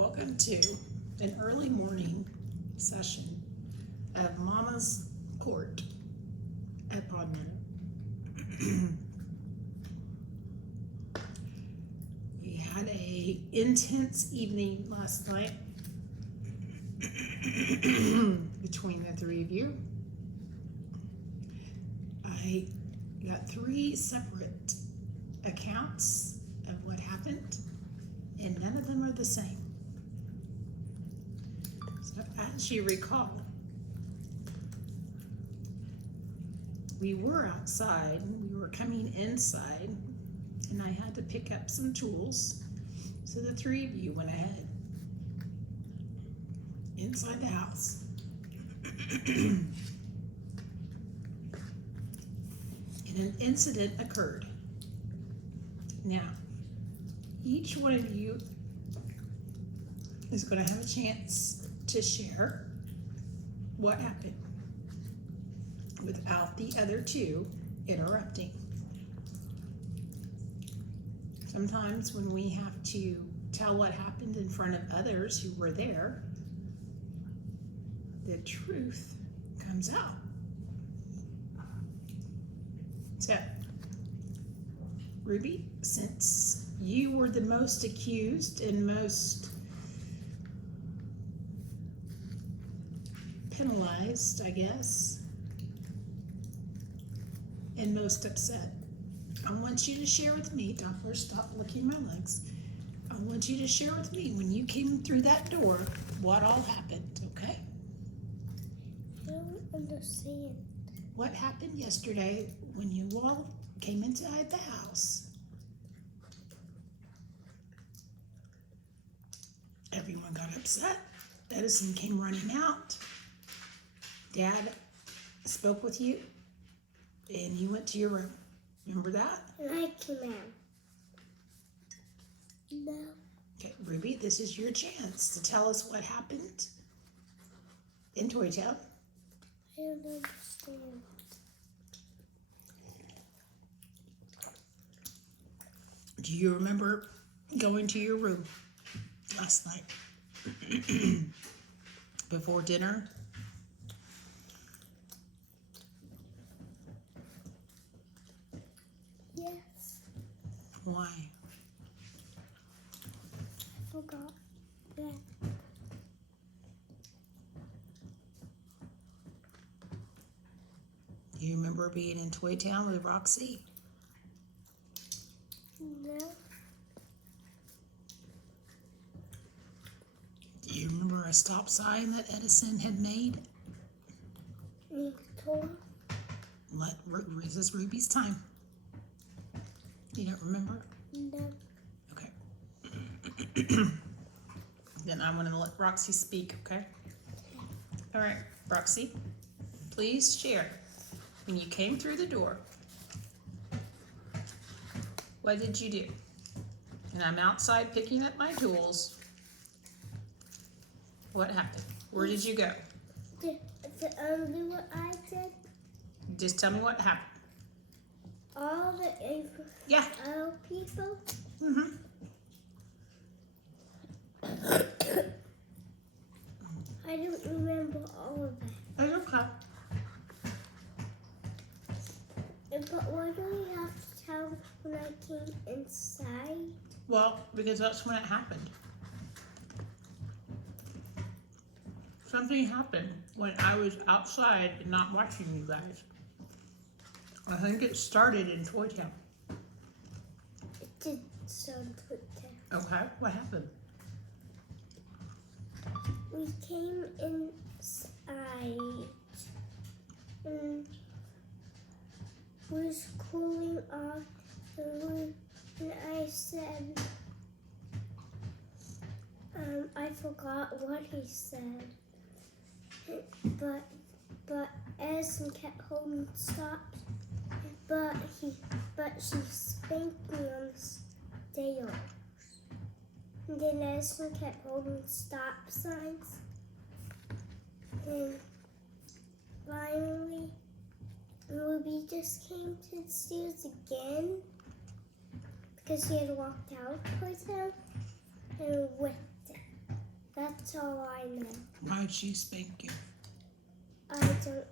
Welcome to an early morning session of Mama's Court at Pond Meadow. We had a intense evening last night between the three of you. I got three separate accounts of what happened, and none of them are the same. So as you recall, we were outside, we were coming inside, and I had to pick up some tools. So the three of you went ahead inside the house. And an incident occurred. Now, each one of you is going to have a chance to share what happened without the other two interrupting. Sometimes when we have to tell what happened in front of others who were there, the truth comes out. So, Ruby, since you were the most accused and most penalized, I guess, and most upset, I want you to share with me, Doppler, stop licking my legs. I want you to share with me when you came through that door, what all happened, okay? I don't understand. What happened yesterday when you all came inside the house? Everyone got upset. Edison came running out. Dad spoke with you, and you went to your room. Remember that? And I came out. No. Okay, Ruby, this is your chance to tell us what happened in Toy Town. I don't understand. Do you remember going to your room last night before dinner? Yes. Why? I forgot that. Do you remember being in Toy Town with Roxy? No. Do you remember a stop sign that Edison had made? Me too. This is Ruby's time. You don't remember? No. Okay. Then I'm going to let Roxy speak, okay? All right, Roxy, please share. When you came through the door, what did you do? And I'm outside picking up my tools. What happened? Where did you go? The only what I did, Just tell me what happened. all the Yeah. other people, Mm-hmm. I don't remember all of that. It's okay. But why do we have to tell when I came inside? Well, because that's when it happened. Something happened when I was outside and not watching you guys. I think it started in Toy Town. It did sound put there. Okay, what happened? We came inside and was cooling off and I said, I forgot what he said. But Edison kept holding stops. But she spanked me on the stairs. And then Edison kept holding stop signs. And finally, Ruby just came to the stairs again because she had walked out towards him and whipped it. That's all I know. Why'd she spank you? I don't know.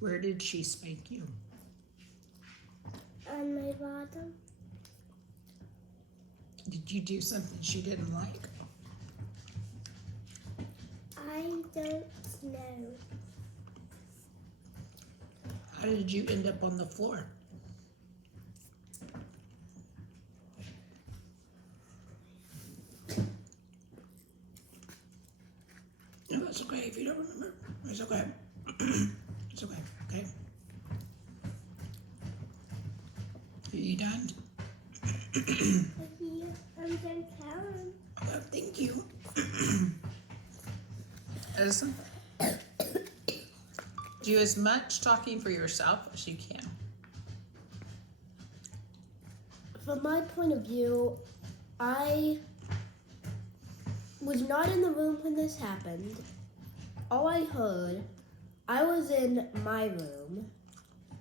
Where did she spank you? On my bottom? Did you do something she didn't like? I don't know. How did you end up on the floor? No, it's okay if you don't remember. It's okay. It's okay, okay? Are you done? I'm done counting. Well, thank you. Edison, do as much talking for yourself as you can. From my point of view, I was not in the room when this happened. All I heard, I was in my room.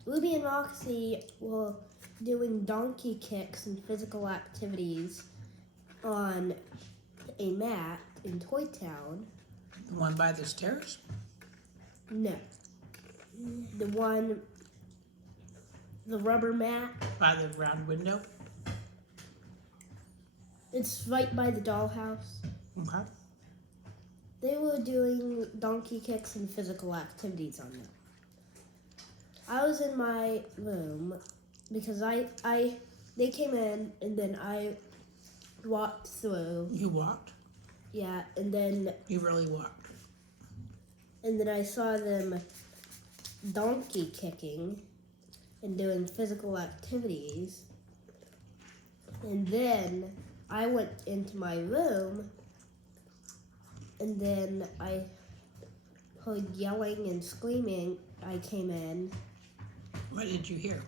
Ruby and Roxy were doing donkey kicks and physical activities on a mat in Toy Town. The one by the stairs? No. The rubber mat, By the round window? it's right by the dollhouse. Okay. They were doing donkey kicks and physical activities on them. I was in my room because they came in and then I walked through. You walked? Yeah, and then You really walked. I saw them donkey kicking and doing physical activities. And then I went into my room and then I heard yelling and screaming. I came in. What did you hear?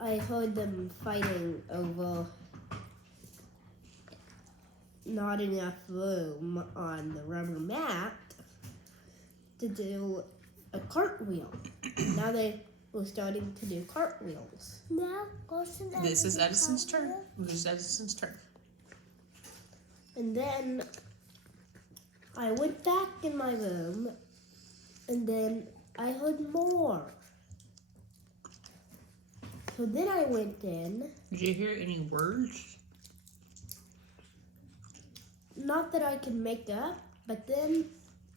I heard them fighting over not enough room on the rubber mat to do a cartwheel. Now they were starting to do cartwheels. Now, go to the This is Edison's turn. This is Edison's turn. And then I went back in my room and then I heard more. So then I went in. Did you hear any words? Not that I could make up, but then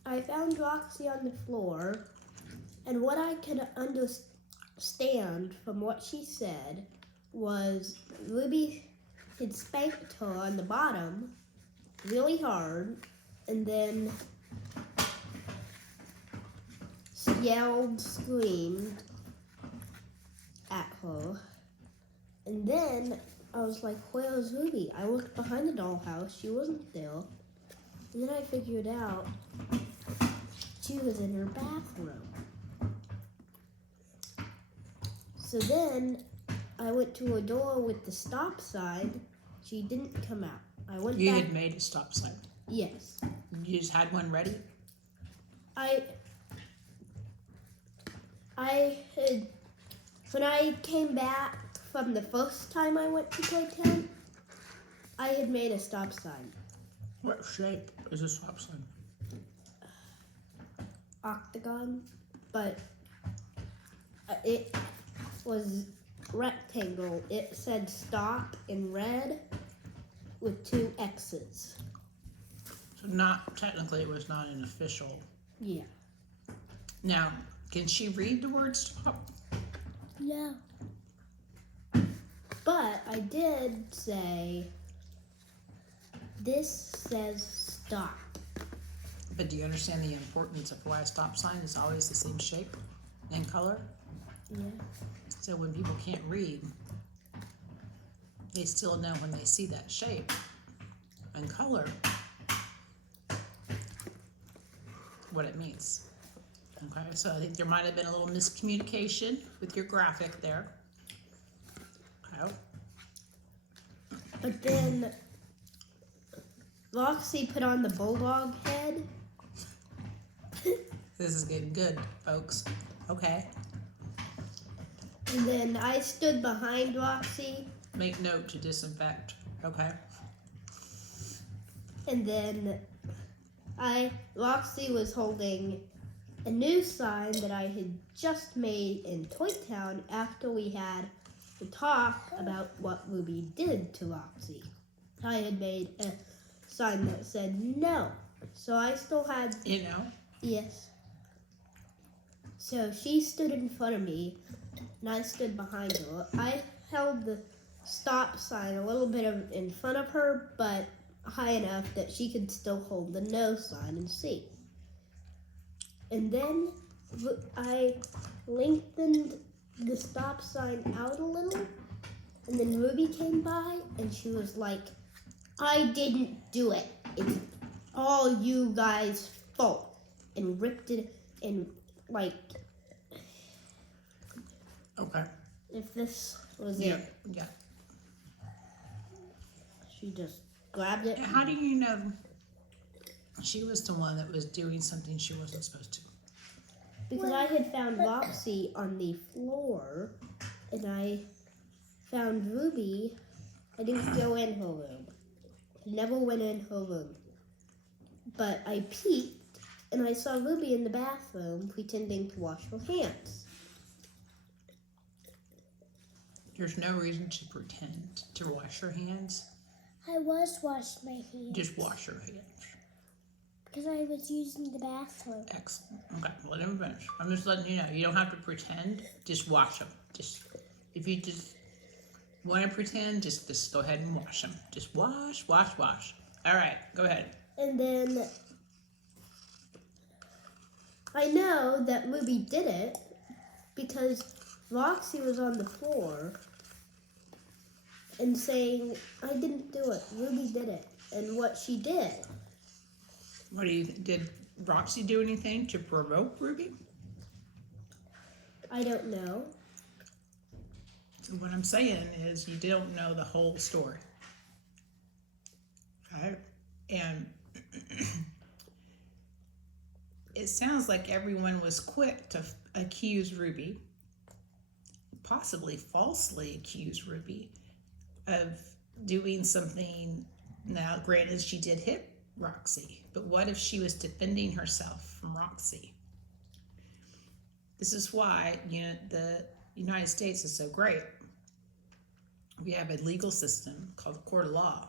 I found Roxy on the floor, and what I could understand from what she said was Ruby had spanked her on the bottom really hard, and then yelled, screamed at her, and then I was like, where's Ruby? I looked behind the dollhouse, she wasn't there. And then I figured out she was in her bathroom. So then I went to her door with the stop sign. She didn't come out. I went You back. had made a stop sign. Yes. You just had one ready? I had, when I came back from the first time I went to Toy Town, I had made a stop sign. What shape is a stop sign? Octagon, but it was rectangle. It said stop in red with 2 X's. So not, technically it was not an official. Yeah. Now, can she read the word stop? No. But I did say, this says stop. But do you understand the importance of why a stop sign is always the same shape and color? Yeah. So when people can't read, they still know when they see that shape and color what it means. Okay, so I think there might have been a little miscommunication with your graphic there. Okay. But then Roxy put on the bulldog head. This is getting good, folks. Okay. And then I stood behind Roxy. Make note to disinfect. Okay. And then Roxy was holding a new sign that I had just made in Toy Town after we had the talk about what Ruby did to Roxy. I had made a sign that said no. So I still had, You know? yes. So she stood in front of me and I stood behind her. I held the stop sign a little bit in front of her, but high enough that she could still hold the no sign and see. And then I lengthened the stop sign out a little, and then Ruby came by and she was like, I didn't do it. It's all you guys' fault. And ripped it and like, Okay. if this was Yeah. it, Yeah. she just grabbed it. How do you know she was the one that was doing something she wasn't supposed to? Because I had found Roxy on the floor, and I found Ruby. I didn't go in her room. I never went in her room. But I peeked, and I saw Ruby in the bathroom pretending to wash her hands. There's no reason to pretend to wash your hands. I was washing my hands. Just wash your hands. Because I was using the bathroom. Excellent. Okay, let him finish. I'm just letting you know. You don't have to pretend. Just wash them. If you just want to pretend, just go ahead and wash them. Just wash, wash, wash. All right, go ahead. And then I know that Ruby did it because Roxy was on the floor and saying, I didn't do it, Ruby did it. And what she did. What do you did Roxy do anything to provoke Ruby? I don't know. So what I'm saying is you don't know the whole story. Okay? And it sounds like everyone was quick to accuse Ruby, possibly falsely accuse Ruby, of doing something. Now, granted, she did hit Roxy, but what if she was defending herself from Roxy? This is why the United States is so great. We have a legal system called the court of law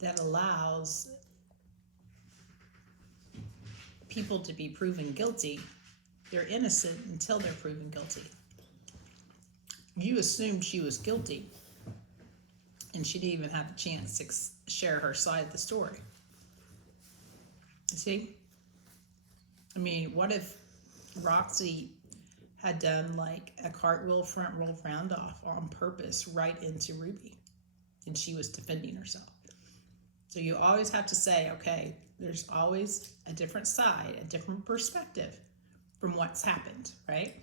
that allows people to be proven guilty. They're innocent until they're proven guilty. You assumed she was guilty, and she didn't even have the chance to share her side of the story. You see? I mean, what if Roxy had done like a cartwheel front roll round off on purpose right into Ruby, and she was defending herself? So you always have to say, okay, there's always a different side, a different perspective from what's happened, right?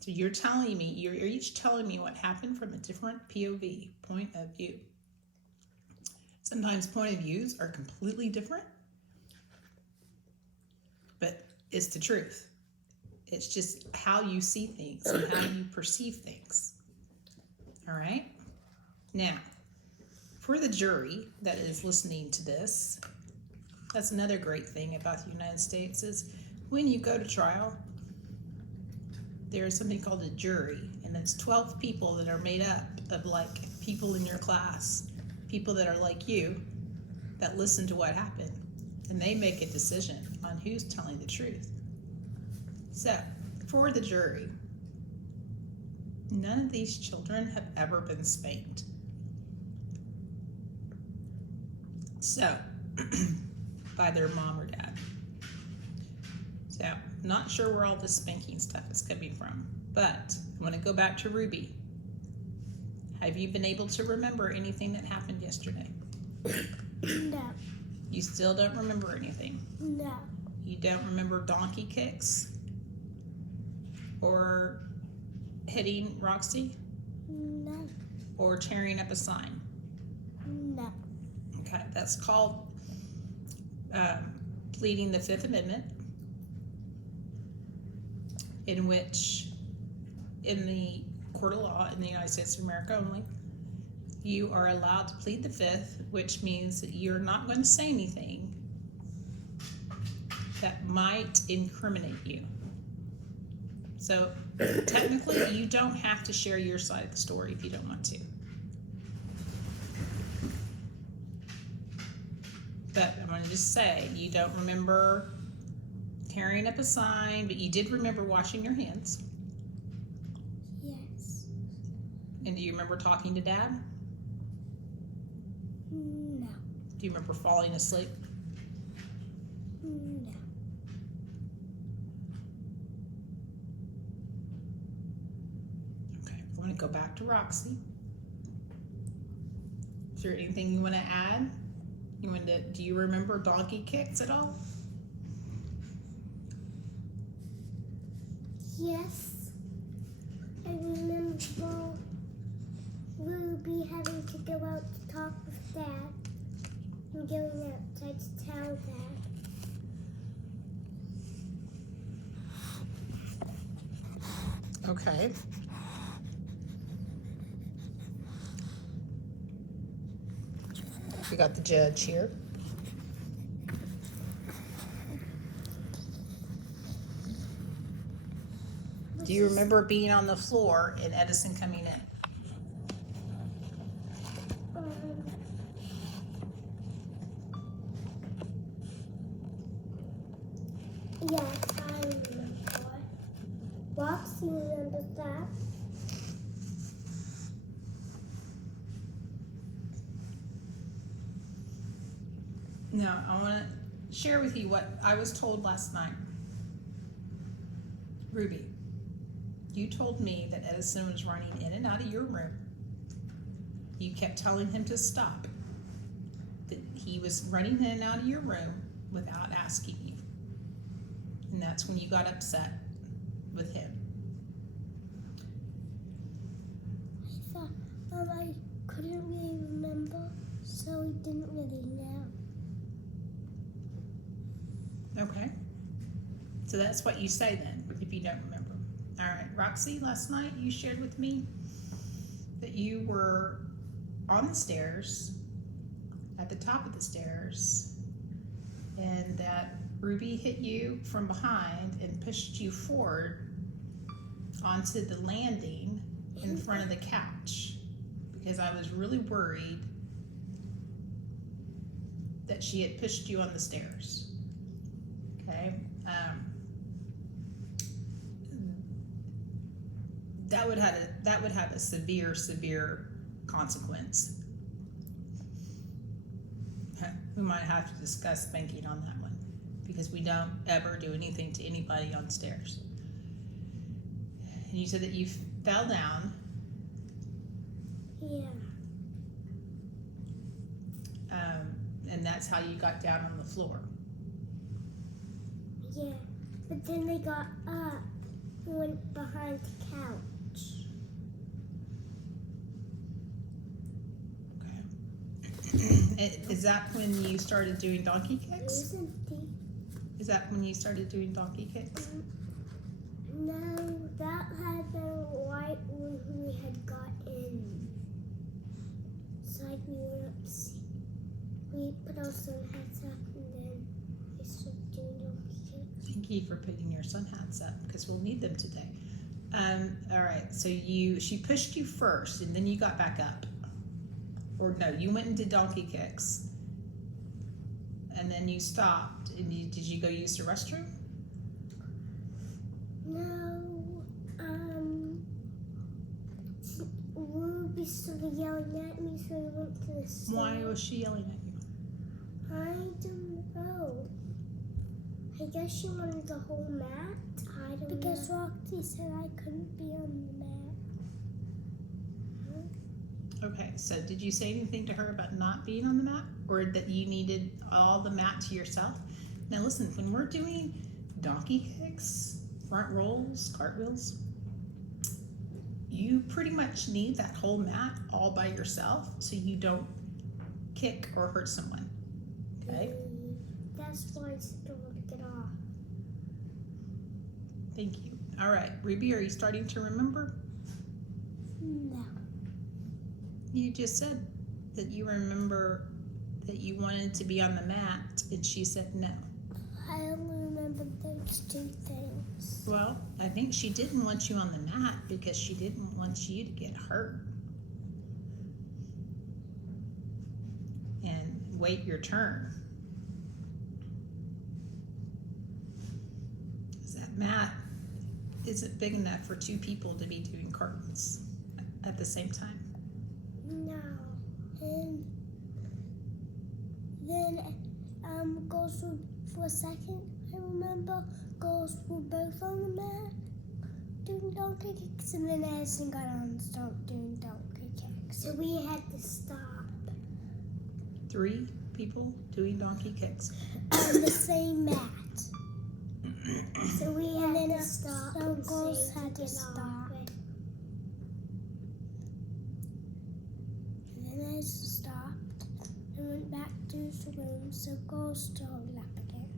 So you're telling me, you're each telling me what happened from a different POV, point of view. Sometimes point of views are completely different, but it's the truth. It's just how you see things and how you perceive things. All right? Now, for the jury that is listening to this, that's another great thing about the United States is when you go to trial, there's something called a jury, and it's 12 people that are made up of like people in your class, people that are like you, that listen to what happened, and they make a decision on who's telling the truth. So, for the jury, none of these children have ever been spanked. So, by their mom or dad. So, not sure where all this spanking stuff is coming from, but I want to go back to Ruby. Have you been able to remember anything that happened yesterday? No. You still don't remember anything? No. You don't remember donkey kicks? Or hitting Roxy? No. Or tearing up a sign? No. Okay, that's called pleading the Fifth Amendment, in which, in the court of law in the United States of America only, you are allowed to plead the fifth, which means that you're not going to say anything that might incriminate you. So technically, you don't have to share your side of the story if you don't want to. But I'm going to just say, you don't remember tearing up a sign, but you did remember washing your hands. Yes. And do you remember talking to Dad? No. Do you remember falling asleep? No. Okay, I want to go back to Roxy. Is there anything you want to add? Do you remember donkey kicks at all? Yes. I remember Ruby having to go out to talk with Dad and going outside to tell Dad. Okay. We got the judge here. Do you remember being on the floor and Edison coming in? Yes, I remember. Roxy remembers that. Now, I want to share with you what I was told last night. Ruby, you told me that Edison was running in and out of your room. You kept telling him to stop. That he was running in and out of your room without asking you. And that's when you got upset with him. I thought, I couldn't really remember, so we didn't really know. Okay. So that's what you say then, if you don't remember. All right, Roxy, last night you shared with me that you were on the stairs, at the top of the stairs, and that Ruby hit you from behind and pushed you forward onto the landing in front of the couch because I was really worried that she had pushed you on the stairs. Okay. That would have a severe consequence. We might have to discuss spanking on that one because we don't ever do anything to anybody on stairs. And you said that you fell down. Yeah. And that's how you got down on the floor. Yeah. But then they got up and went behind the couch. Okay. Is that when you started doing donkey It kicks? was empty. Is that when you started doing donkey kicks? No, that had been right when we had got in. So we were up to see. We put our sun hats up and then we started doing donkey kicks. Thank you for putting your sun hats up because we'll need them today. All right, so she pushed you first and then you got back up. Or no, you went and did donkey kicks. And then you stopped and did you go use the restroom? No, Ruby started yelling at me, so I went to the stairs. Why was she yelling at you? I don't know. I guess she wanted the whole mat. I don't know. Because Roxy said I couldn't be on the mat. Okay, so did you say anything to her about not being on the mat or that you needed all the mat to yourself? Now listen, when we're doing donkey kicks, front rolls, cartwheels, you pretty much need that whole mat all by yourself so you don't kick or hurt someone, okay? That's why I said I want to get off. Thank you. All right, Ruby, are you starting to remember? No. You just said that you remember that you wanted to be on the mat, and she said no. I only remember those two things. Well, I think she didn't want you on the mat because she didn't want you to get hurt. And wait your turn. Because that mat isn't big enough for two people to be doing cartons at the same time. No. And then girls were, for a second, I remember girls were both on the mat doing donkey kicks, and then Addison got on and started doing donkey kicks. So we had to stop. 3 people doing donkey kicks. On the same mat. So we had to stop. Some girls had to stop. And then Addison stopped and went back to the room, so girls started up again.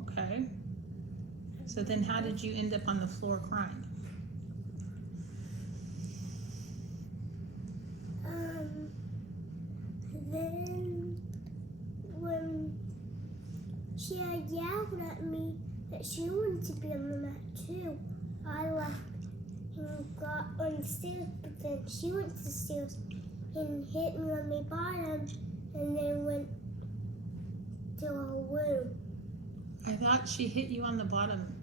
Okay. So then how did you end up on the floor crying? Then when she had yelled at me that she wanted to be on the mat too, I left and got on the stairs, but then she went to the stairs and hit me on the bottom and then went to her room. I thought she hit you on the bottom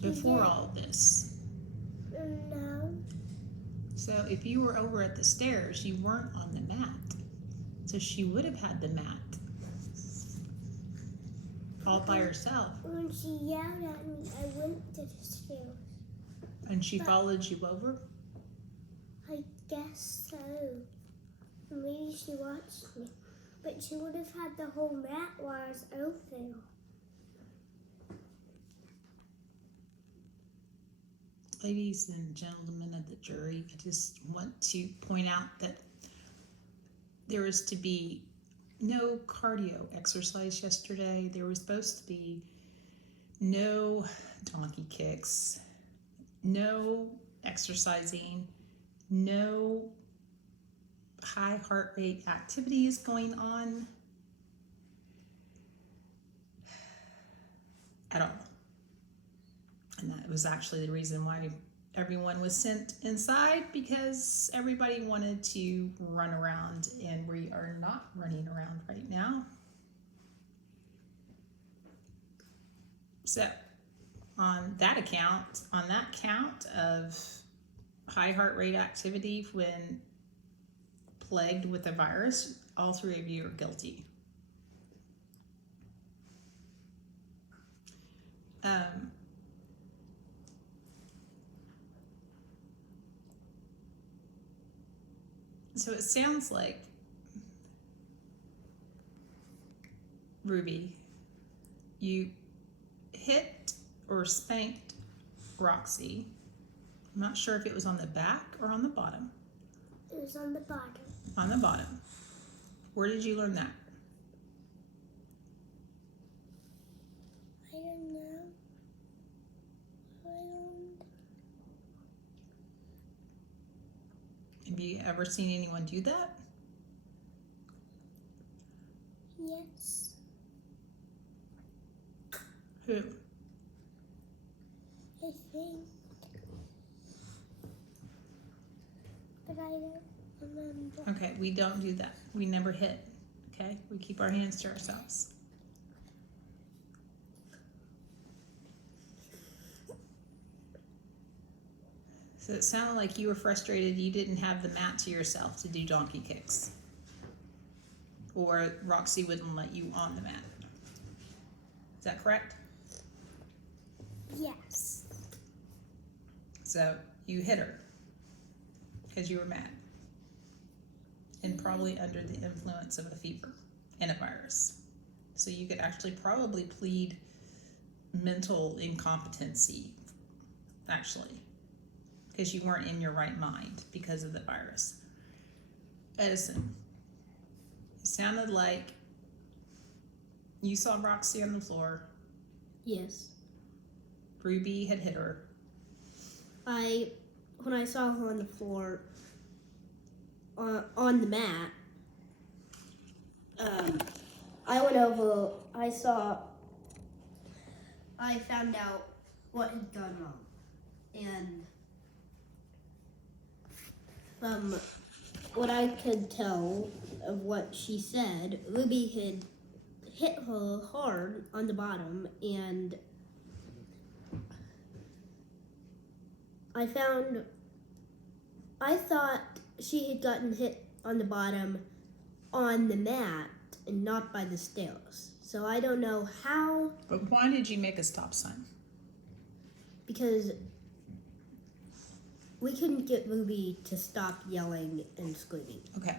She before did. all this. No. So if you were over at the stairs, you weren't on the mat. So she would have had the mat all by herself. When she yelled at me, I went to the stairs. And she followed you over? I guess so. Maybe she watched me. But she would have had the whole mat while I was over there. Ladies and gentlemen of the jury, I just want to point out that there was to be no cardio exercise yesterday. There was supposed to be no donkey kicks, no exercising, no high heart rate activities going on at all. And that was actually the reason why everyone was sent inside, because everybody wanted to run around, and we are not running around right now. So on that count of high heart rate activity when plagued with the virus, all 3 of you are guilty. So it sounds like, Ruby, you hit or spanked Roxy. I'm not sure if it was on the back or on the bottom. It was on the bottom. On the bottom. Where did you learn that? I don't know. Have you ever seen anyone do that? Yes. Who? I think. But I don't remember. Okay, we don't do that. We never hit. Okay? We keep our hands to ourselves. So it sounded like you were frustrated you didn't have the mat to yourself to do donkey kicks. Or Roxy wouldn't let you on the mat. Is that correct? Yes. So you hit her because you were mad. And probably under the influence of a fever and a virus. So you could actually probably plead mental incompetency, actually, because you weren't in your right mind because of the virus. Edison, it sounded like you saw Roxy on the floor. Yes. Ruby had hit her. When I saw her on the floor, on the mat, I went over. I found out what had gone wrong, and from what I could tell of what she said, Ruby had hit her hard on the bottom, and I thought she had gotten hit on the bottom on the mat and not by the stairs. So I don't know how, But why did you make a stop sign? because we couldn't get Ruby to stop yelling and screaming. Okay.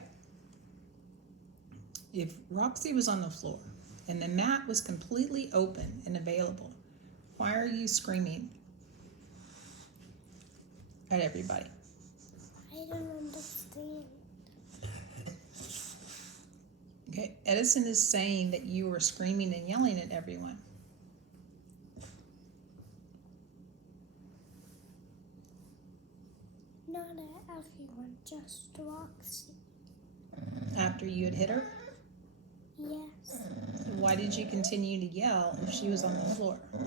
If Roxy was on the floor and the mat was completely open and available, why are you screaming at everybody? I don't understand. Okay, Edison is saying that you were screaming and yelling at everyone. Not at everyone, just Roxy. After you had hit her? Yes. Why did you continue to yell if she was on the floor? I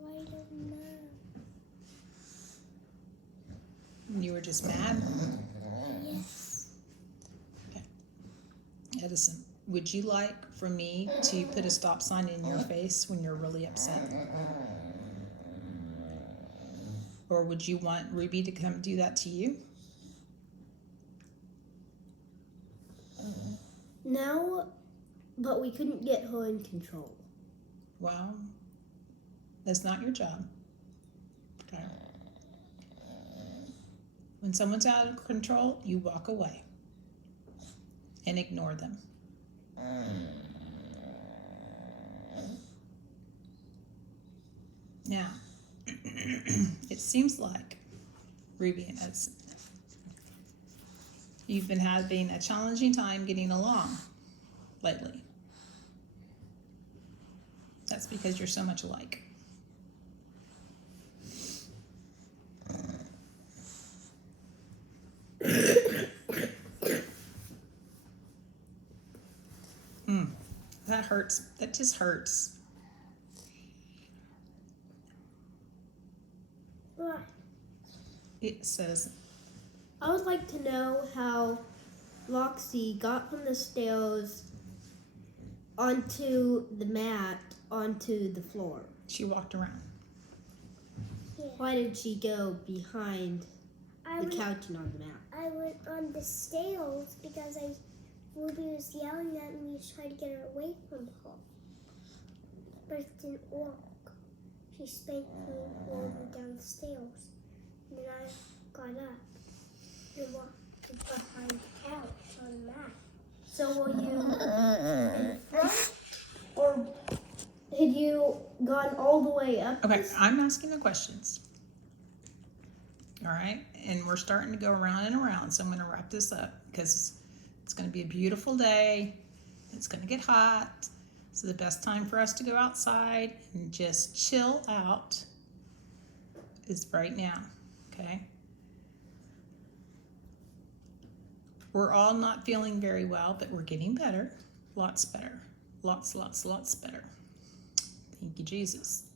don't know. You were just mad? Yes. Edison, would you like for me to put a stop sign in your face when you're really upset? Or would you want Ruby to come do that to you? No, but we couldn't get her in control. Well, that's not your job. Okay. When someone's out of control, you walk away and ignore them. Now, it seems like Ruby and Edison, you've been having a challenging time getting along lately. That's because you're so much alike. That hurts. That just hurts. What? It says, I would like to know how Roxy got from the stairs onto the mat, onto the floor. she walked around. Yeah. Why did she go behind I the went, couch and on the mat? I went on the stairs because Ruby was yelling at me to try to get her away from her. But it didn't work. She spanked me and rolled me down the stairs. And then I got up and walked behind the couch on the mat. So were you in front, or had you gone all the way up? Okay, I'm asking the questions. All right, and we're starting to go around and around, so I'm going to wrap this up because it's going to be a beautiful day. It's going to get hot. So the best time for us to go outside and just chill out is right now, okay? We're all not feeling very well, but we're getting better. Lots better. Lots better. Thank you, Jesus.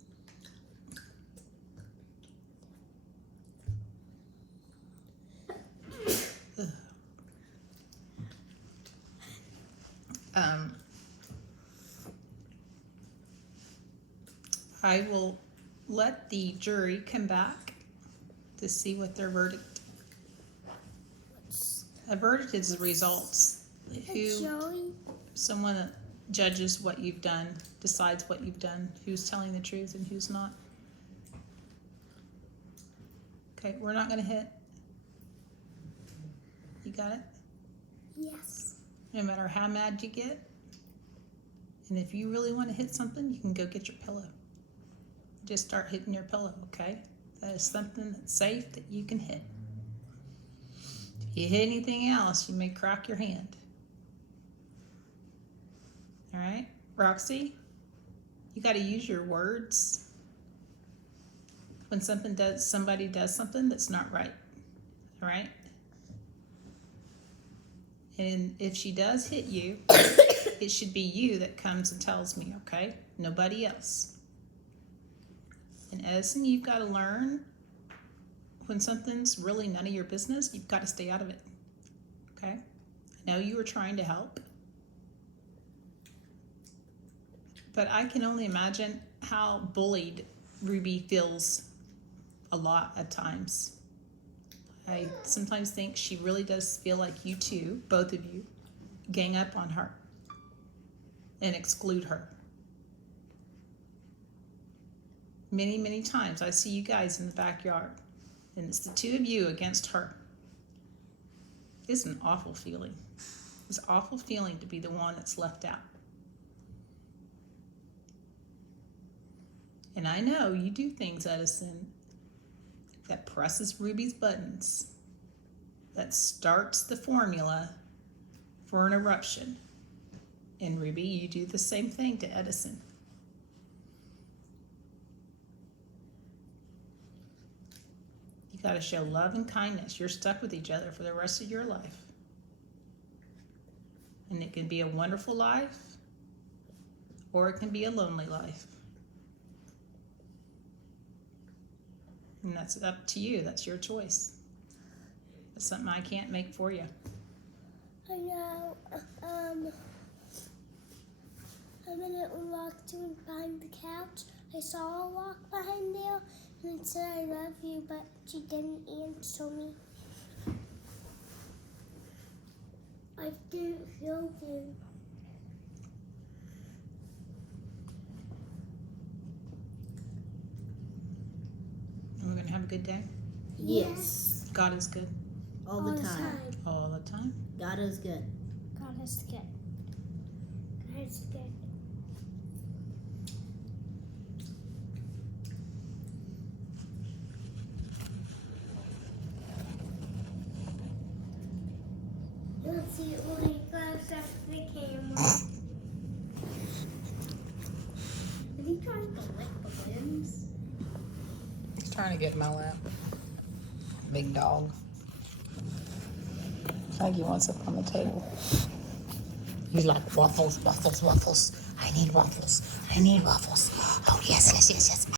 I will let the jury come back to see what their verdict. A verdict is the results. Joey? Someone that judges what you've done, decides what you've done, who's telling the truth and who's not. Okay, we're not going to hit. You got it? Yes. No matter how mad you get. And if you really want to hit something, you can go get your pillow. Just start hitting your pillow, okay? That is something that's safe that you can hit. If you hit anything else, you may crack your hand. All right? Roxy, you got to use your words when somebody does something that's not right. All right? And if she does hit you, it should be you that comes and tells me, okay? Nobody else. And Edison, you've got to learn when something's really none of your business, you've got to stay out of it, okay? I know you were trying to help, but I can only imagine how bullied Ruby feels a lot at times. I sometimes think she really does feel like you two, both of you, gang up on her and exclude her. Many, many times I see you guys in the backyard, and it's the two of you against her. It's an awful feeling. It's an awful feeling to be the one that's left out. And I know you do things, Edison, that presses Ruby's buttons, that starts the formula for an eruption. And Ruby, you do the same thing to Edison. You got to show love and kindness. You're stuck with each other for the rest of your life. And it can be a wonderful life, or it can be a lonely life. And that's up to you. That's your choice. That's something I can't make for you. I know. A minute we walked in behind the couch. I saw a lock behind there, and it said I love you, but she didn't answer me. I didn't feel good. And we're going to have a good day. Yes. God is good All the time. all the time. God is good. God is good. God is good. You'll see it when he goes up the camera. Is he trying to lick the limbs? He's trying to get in my lap. Big dog. I think he wants up on the table. He's like, waffles, waffles, waffles. I need waffles. I need waffles. Oh, yes, yes, yes, yes.